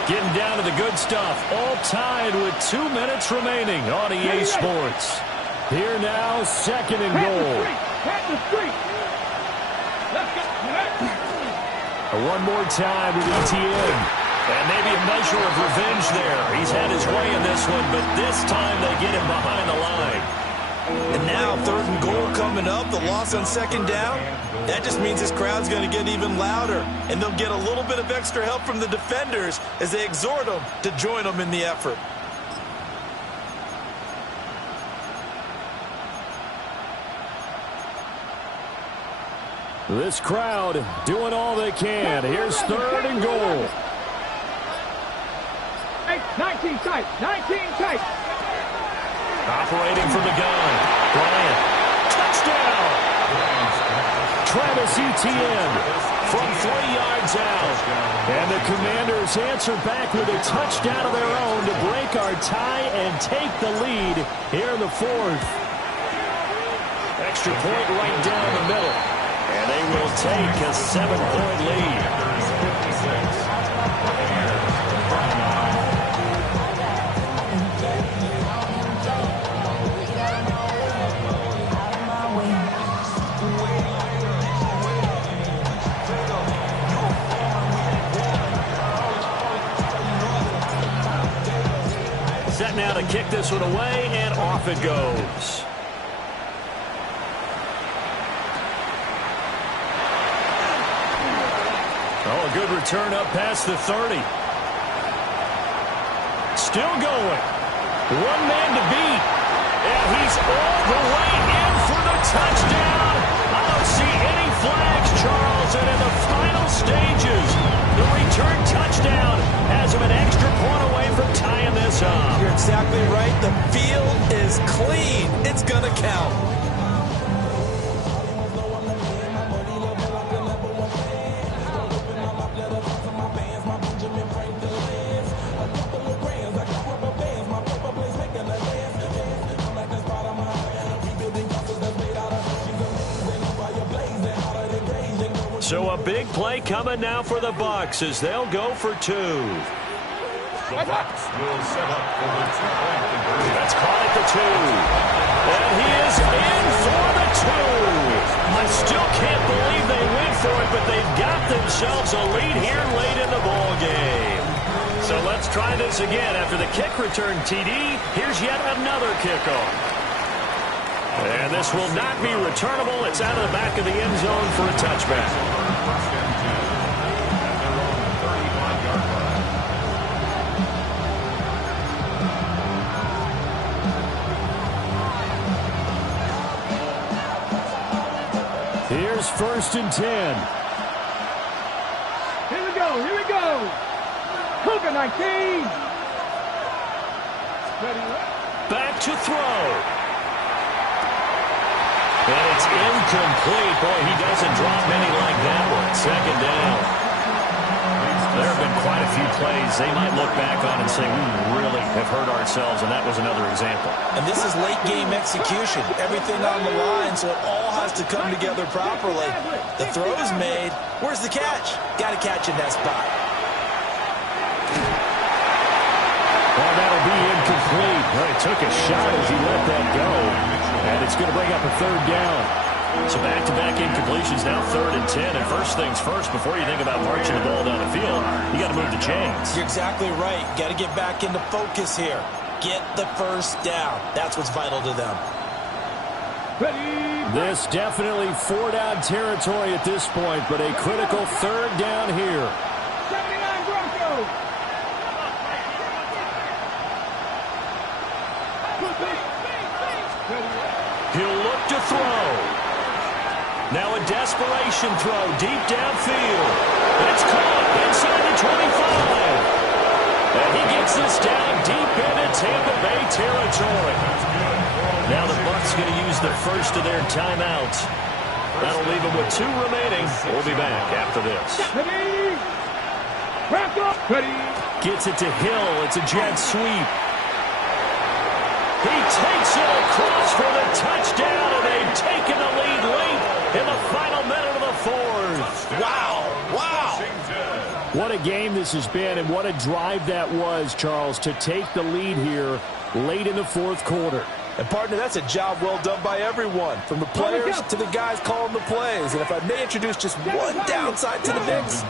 Getting down to the good stuff. All tied with 2 minutes remaining on EA Sports. Here now, 2nd and goal. One more time with ETN. And maybe a measure of revenge there. He's had his way in this one, but this time they get him behind the line. And now 3rd and goal coming up, the loss on 2nd down. That just means this crowd's going to get even louder, and they'll get a little bit of extra help from the defenders as they exhort them to join them in the effort. This crowd doing all they can. Here's 3rd and goal. 19 tight, 19 tight. Operating from the gun. Bryant. Touchdown. Travis Etienne from 3 yards out. And the Commanders answer back with a touchdown of their own to break our tie and take the lead here in the 4th. Extra point right down the middle. And they will take a 7-point lead. Set now to kick this one away, and off it goes. Oh, a good return up past the 30. Still going. One man to beat. And he's all the way in for the touchdown. I don't see any flags, Charles. And in the final stages, the return touchdown has him an extra point away from tying this up. You're exactly right. The field is clean. It's going to count. So a big play coming now for the Bucs as they'll go for 2. The Bucs will set up for the 2-point conversion. That's caught at the 2. And he is in for the 2. I still can't believe they went for it, but they've got themselves a lead here late in the ball game. So let's try this again. After the kick return TD, here's yet another kickoff. And this will not be returnable. It's out of the back of the end zone for a touchback. First and 10 at their own 35-yard line. Here's 1st and 10. Here we go, here we go. Cougar 19. Back to throw. And it's incomplete. Boy, he doesn't drop many like that one. 2nd down. There have been quite a few plays they might look back on and say, we really have hurt ourselves, and that was another example. And this is late-game execution. Everything on the line, so it all has to come together properly. The throw's made. Where's the catch? Got to catch in that spot. Well, that'll be incomplete. Well, he took a shot as he let that go. And it's going to bring up a 3rd down. So back-to-back incompletions, now 3rd and 10. And first things first, before you think about marching the ball down the field, you got to move the chains. You're exactly right. Got to get back into focus here. Get the first down. That's what's vital to them. This definitely 4-down territory at this point, but a critical 3rd down here. 79 Broncos. He'll look to throw. Now a desperation throw deep downfield. It's caught inside the 25. And he gets this down deep into Tampa Bay territory. Now the Bucs going to use the first of their timeouts. That'll leave them with 2 remaining. We'll be back after this. Gets it to Hill. It's a jet sweep. He takes it across for the touchdown, and they've taken the lead late in the final minute of the 4th. Wow, wow. What a game this has been, and what a drive that was, Charles, to take the lead here late in the 4th quarter. And, partner, that's a job well done by everyone, from the players to the guys calling the plays. And if I may introduce just one downside to the mix,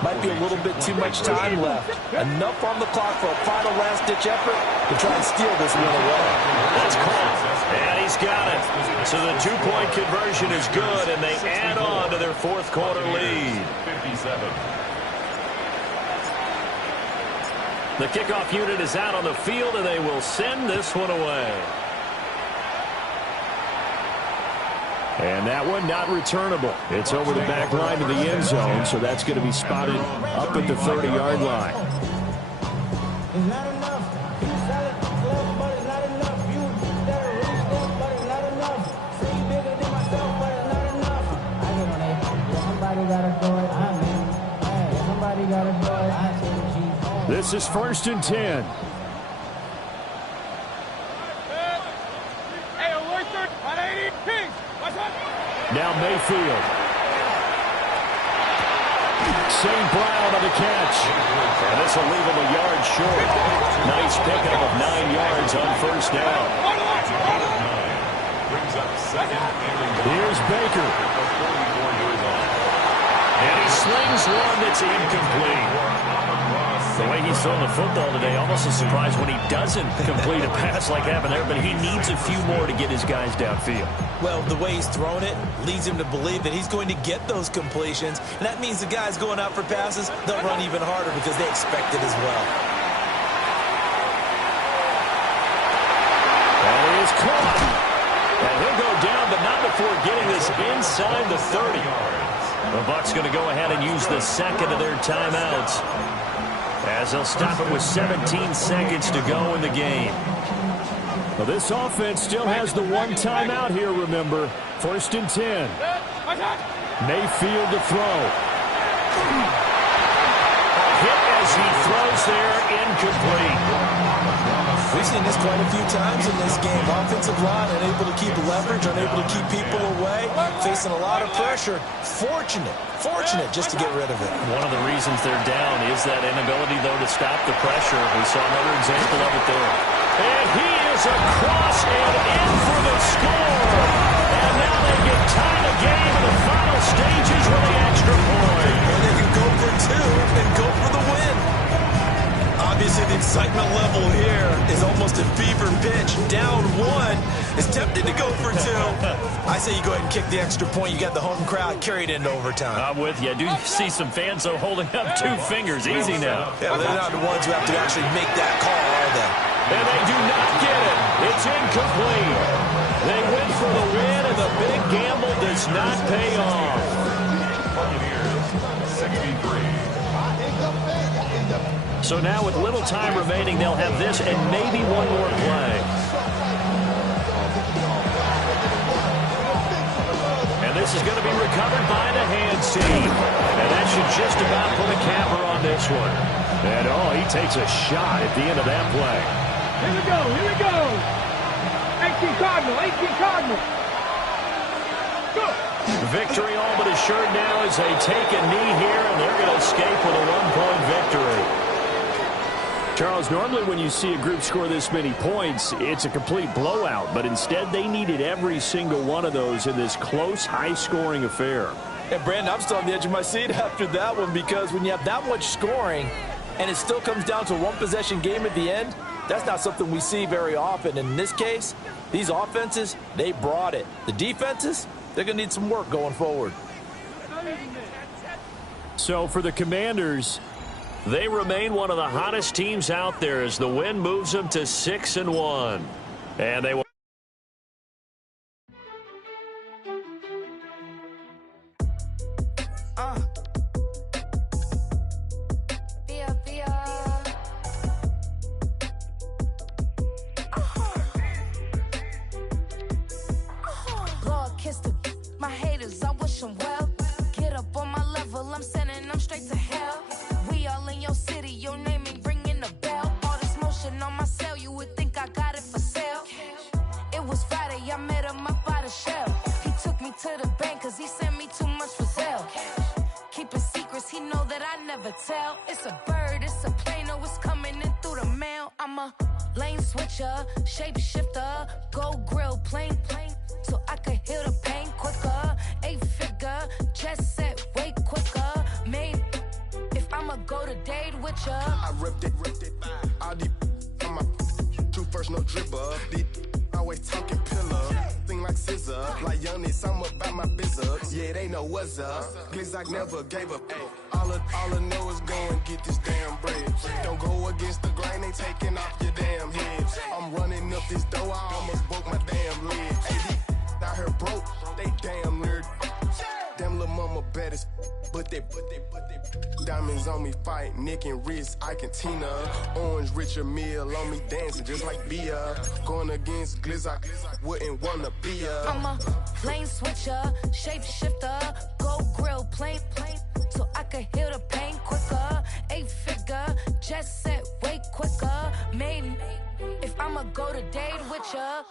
might be a little bit too much time left. Enough on the clock for a final last-ditch effort to try and steal this win away. That's caught. And he's got it. So the two-point conversion is good, and they add on to their fourth-quarter lead. 57. The kickoff unit is out on the field, and they will send this one away. And that one not returnable. It's over the back line to the end zone, so that's going to be spotted up at the 30-yard line. It's not enough. You sell it, club, but it's not enough. You better reach them, but it's not enough. Say you bigger than myself, but it's not enough. I get on it. Yeah, somebody gotta do it. I mean, hey, somebody gotta do it. I say Jesus. This is 1st and 10. Now Mayfield. St. Brown on the catch. And this will leave him a yard short. Nice pickup of 9 yards on first down. Here's Baker. And he slings one that's incomplete. The way he's throwing the football today, almost a surprise when he doesn't complete a pass like happened there, but he needs a few more to get his guys downfield. Well, the way he's thrown it leads him to believe that he's going to get those completions, and that means the guys going out for passes, they'll run even harder because they expect it as well. And he is caught. And he'll go down, but not before getting this inside the 30. The Bucs going to go ahead and use the second of their timeouts, as they'll stop it with 17 seconds to go in the game. Well, this offense still has the one timeout here, remember. 1st and 10. Mayfield to throw. Hit as he throws there, incomplete. We've seen this quite a few times in this game. Offensive line unable to keep leverage, unable to keep people away, facing a lot of pressure. Fortunate just to get rid of it. One of the reasons they're down is that inability, though, to stop the pressure. We saw another example of it there. And he is across and in for the score. And now they get tied the game in the final stages with the extra point. And they can go for 2 and go for the win. Obviously, the excitement level here is almost a fever pitch. Down 1 is tempted to go for 2. I say you go ahead and kick the extra point. You got the home crowd carried into overtime. I'm with you. I do see some fans, though, holding up 2 fingers. Easy now. Yeah, they're not the ones who have to actually make that call, are they? And they do not get it. It's incomplete. They went for the win, and the big gamble does not pay off. Buccaneers, 63. So now with little time remaining, they'll have this and maybe one more play. And this is going to be recovered by the hands team. And that should just about put a capper on this one. And, he takes a shot at the end of that play. Here we go. 18 Cardinal. Go. Victory all but assured now as they take a knee here, and they're going to escape with a 1-point victory. Charles, normally when you see a group score this many points, it's a complete blowout, but instead they needed every single one of those in this close, high-scoring affair. And, Brandon, I'm still on the edge of my seat after that one, because when you have that much scoring and it still comes down to a one-possession game at the end, that's not something we see very often. And in this case, these offenses, they brought it. The defenses, they're going to need some work going forward. So for the Commanders, they remain one of the hottest teams out there as the win moves them to 6-1. And they will. Lord, kiss my haters, I wish them well. Get up on my level, I'm sending them straight to hell. We all in your city, your name ain't ringing the bell. All this motion on my cell, you would think I got it for sale. It was Friday, I met him up by the shell. He took me to the bank cause he sent me too much for sale. Keeping secrets, he know that I never tell. It's a bird, it's a plane, oh, it's coming in through the mail. I'm a lane switcher, shapeshifter, go grill, plain, so I can heal the pain quicker. 8-figure, chest set way quicker. Made if I'ma go to date with ya. I ripped it. All these on my two first, no dribble. These always talking pillar. Thing like scissor. Like youngest, I'm about my business. Yeah, they know what's up. Glizzock never gave up. All I know is go and get this damn bread. Don't go against the grain, they taking off your damn heads. I'm running up this door, I almost broke my damn leg. Hey, these out here broke, they damn nerd. Damn little mama better, but they diamonds on me fight, neck and wrist, I can Tina. Orange Richard Mill on me dancing just like Bia. Going against Glizzock, wouldn't wanna be a. I'm a lane switcher, shapeshifter, go grill, plain, so I can heal the pain quicker. 8-figure, just set way quicker. Made if I'ma go to date with ya.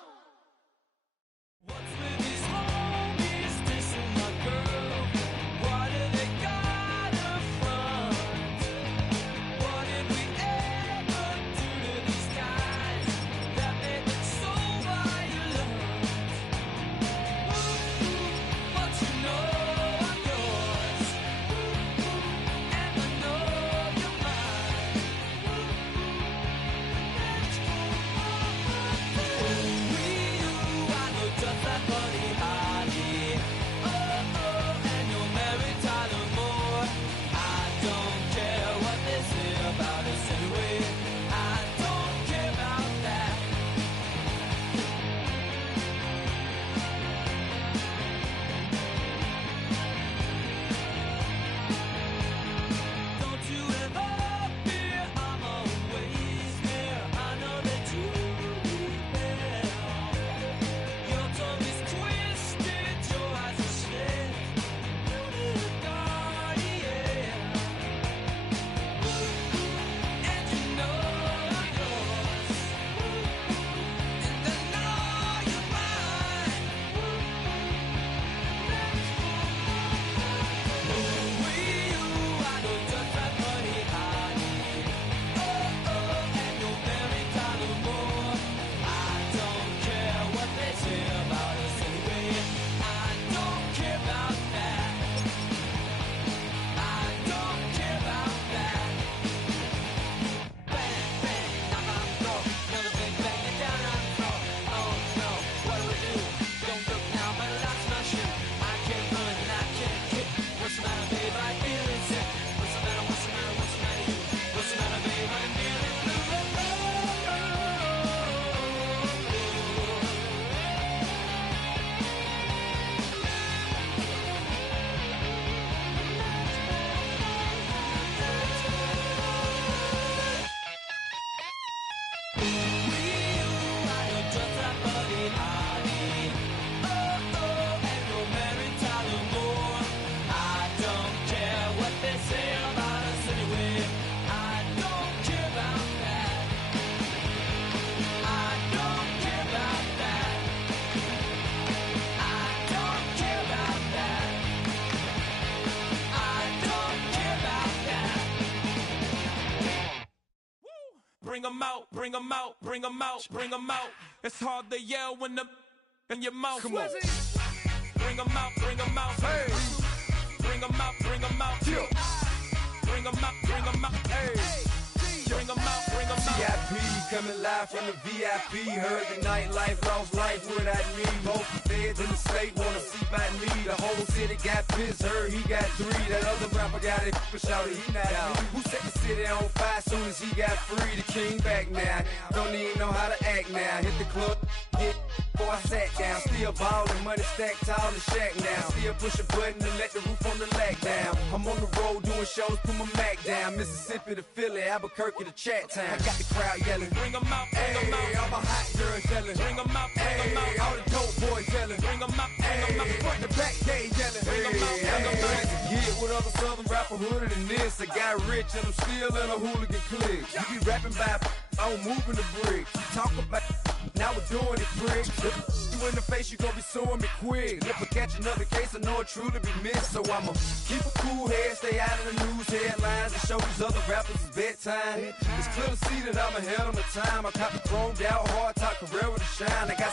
Bring 'em out. It's hard to yell when the in your mouth. Come on. Bring 'em out. Hey. Bring 'em out. Yeah. Bring 'em out. Hey. Bring 'em out. VIP coming live from the VIP. Heard the nightlife, lost life without me. Both feds in the state wanna see about me. The whole city got pissed, heard he got 3. That other rapper got it for shouted, he not out. Who set the city on fire soon as he got free? The king back now, don't even know how to act now. Hit the club, get before I sat down. Still ballin', money stacked tall in shack now. Still push a button and let the roof on the lag down. I'm on the road doing shows, put my Mac down. Mississippi to Philly, Albuquerque to Chat Town. I got the crowd yelling. Bring 'em out. Hey, all my hot girls yelling. Bring 'em out. Hey, all the dope boys yelling. Bring 'em out. Hey, front to back, they yelling. Bring 'em out. Get with other southern rapper hooded than this. I got rich and I'm still in a hooligan clique. You be rapping by I was moving the bricks. Talk about now we're doing it, prick. You in the face, you gon' be suing me quick. If I catch another case, I know it truly be missed. So I'ma keep a cool head, stay out of the news headlines, and show these other rappers it's bedtime. It's clear to see that I'm ahead of my time. I caught the thrown out, hard top career with a shine. I got